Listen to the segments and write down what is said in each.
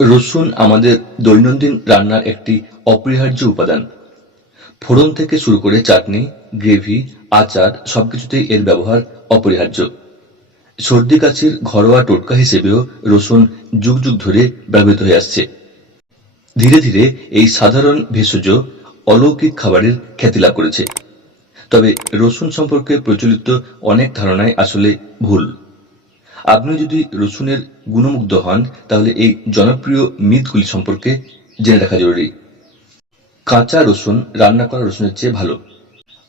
রসুন আমাদের দৈনন্দিন রান্নার একটি অপরিহার্য উপাদান। ফোড়ন থেকে শুরু করে চাটনি, গ্রেভি, আচার সবকিছুতেই এর ব্যবহার অপরিহার্য। সর্দি, কাশির ঘরোয়া টোটকা হিসেবেও রসুন যুগ যুগ ধরে ব্যবহৃত হয়ে আসছে। ধীরে ধীরে এই সাধারণ ভেষজ অলৌকিক খাবারের খ্যাতি লাভ করেছে। তবে রসুন সম্পর্কে প্রচলিত অনেক ধারণাই আসলে ভুল। আপনি যদি রসুনের গুণমুগ্ধ হন, তাহলে এই জনপ্রিয় মিথগুলি সম্পর্কে জেনে রাখা জরুরি। কাঁচা রসুন রান্না করা রসুনের চেয়ে ভালো।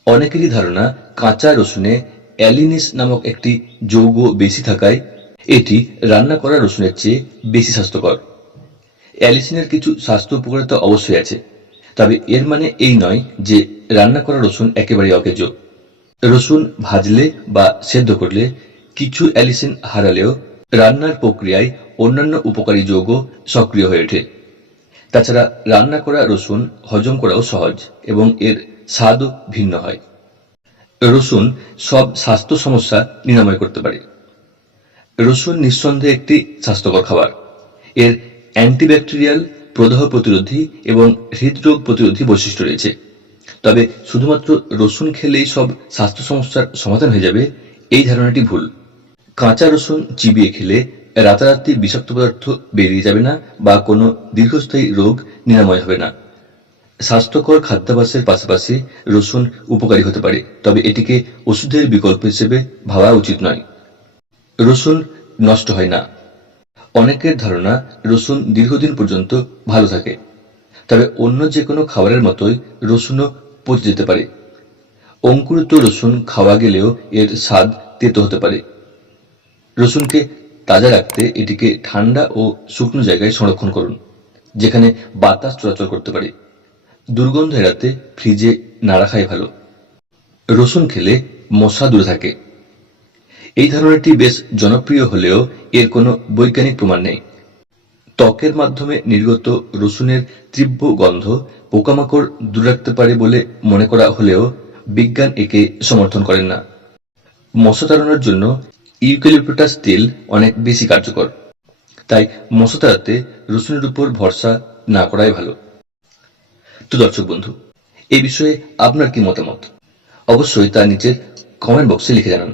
অনেকেরই ধারণা কাঁচা রসুনে অ্যালিনিস নামক একটি যৌগ বেশি থাকায় এটি রান্না করা রসুনের চেয়ে বেশি স্বাস্থ্যকর। অ্যালিসিনের কিছু স্বাস্থ্য উপকারিতা অবশ্যই আছে, তবে এর মানে এই নয় যে রান্না করা রসুন একেবারে অকেজ। রসুন ভাজলে বা সেদ্ধ করলে কিছু অ্যালিসিন হারালেও রান্নার প্রক্রিয়ায় অন্যান্য উপকারী যৌগ সক্রিয় হয়ে ওঠে। তাছাড়া রান্না করা রসুন, হজম করাও সহজ এবং এর স্বাদও ভিন্ন হয়। রসুন সব স্বাস্থ্য সমস্যা নিরাময় করতে পারে। রসুন নিঃসন্দেহে একটি স্বাস্থ্যকর খাবার। এর অ্যান্টিব্যাকটেরিয়াল প্রদাহ প্রতিরোধী এবং হৃদরোগ প্রতিরোধী বৈশিষ্ট্য রয়েছে। তবে শুধুমাত্র রসুন খেলেই সব স্বাস্থ্য সমস্যার সমাধান হয়ে যাবে, এই ধারণাটি ভুল। কাঁচা রসুন চিবিয়ে খেলে রাতারাতি বিষাক্ত পদার্থ বেরিয়ে যাবে না বা কোনো দীর্ঘস্থায়ী রোগ নিরাময় হবে না। স্বাস্থ্যকর খাদ্যাভ্যাসের পাশাপাশি রসুন উপকারী হতে পারে, তবে এটিকে ওষুধের বিকল্প হিসেবে ভাবা উচিত নয়। রসুন নষ্ট হয় না। অনেকের ধারণা রসুন দীর্ঘদিন পর্যন্ত ভালো থাকে, তবে অন্য যে কোনো খাবারের মতোই রসুনও পচে যেতে পারে। অঙ্কুরিত রসুন খাওয়া গেলেও এর স্বাদ তেতো হতে পারে। রসুনকে তাজা রাখতে এটিকে ঠান্ডা ও শুকনো জায়গায় সংরক্ষণ করুন, যেখানে বাতাস চলাচল করতে পারে। দুর্গন্ধ এড়াতে ফ্রিজে না রাখাই ভালো। রসুন খেলে মশা দূরে থাকে। এই ধারণাটি বেশ জনপ্রিয় হলেও এর কোনো বৈজ্ঞানিক প্রমাণ নেই। ত্বকের মাধ্যমে নির্গত রসুনের তীব্র গন্ধ পোকামাকড় দূরে রাখতে পারে বলে মনে করা হলেও বিজ্ঞান একে সমর্থন করেন না। মশা তাড়ানোর জন্য ইউক্যালিপটাস তেল অনেক বেশি কার্যকর। তাই মশা তাড়াতে রসুনের উপর ভরসা না করাই ভালো। তো দর্শক বন্ধু এই বিষয়ে আপনার কি মতামত? অবশ্যই তা নিচের কমেন্ট বক্সে লিখে জানান।